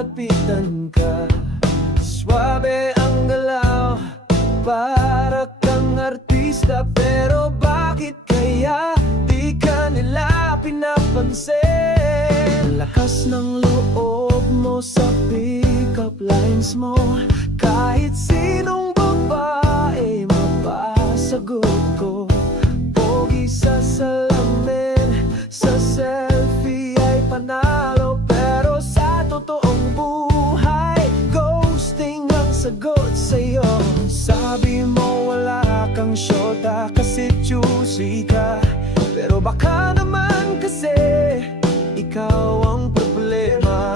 lalapitan ka. Swabe ang galaw, para kang artista. Pero bakit kaya di ka nila pinapansin? Lakas ng loob mo sa pick-up lines mo, kahit sinong babae mapasagot ko. Pogi sa salamin, sa selfie ay panalo, pero sa totoong buhay ghosting ang sagot sa'yo. Sabi mo wala kang syota kasi choosy ka, pero baka naman kasi ikaw ang problema.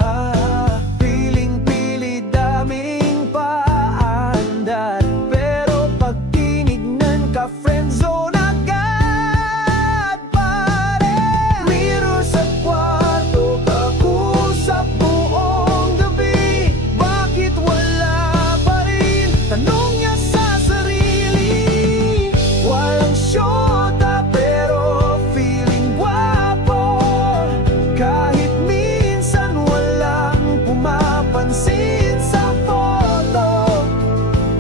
Piling-pili, daming paandar, pero pag tinignan ka, friendzone agad. Pare, mirror sa kwarto, kakusap buong gabi. Bakit wala pa rin? Tanong niya sa sarili. Walang syota pero feeling gwapo, kahit minsan walang pumapansin sa photo.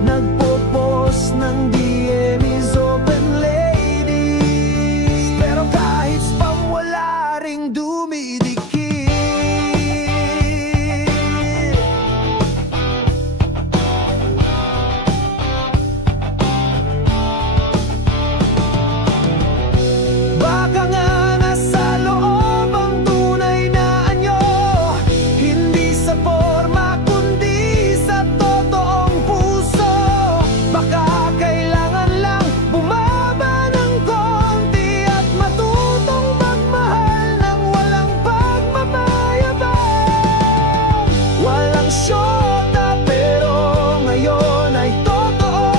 Nagpo-post ng DM is open ladies, pero kahit spam wala ring dumidikit. Baka nga nasa loob ang tunay na anyo, hindi sa forma kundi sa totoong puso. Baka kailangan lang bumaba ng konti at matutong magmahal ng walang pagmamayabang. Walang syota pero ngayon ay totoo.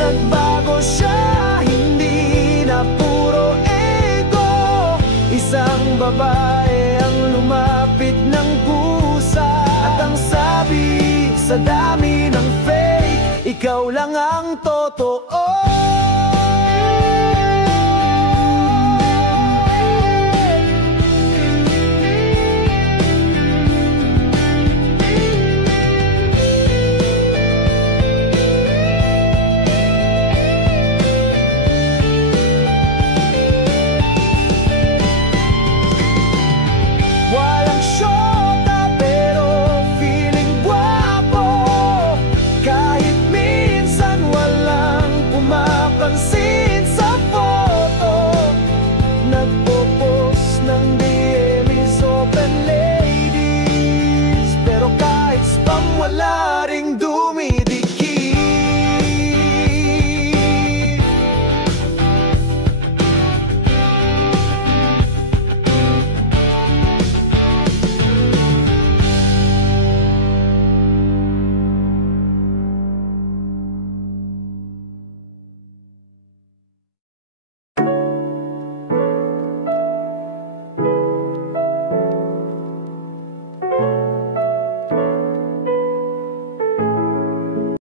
Nagbago siya, hindi na puro ego. Isang babae ang lumapit ng pusa, at ang sabi sa dami ng fake, ikaw lang ang totoo.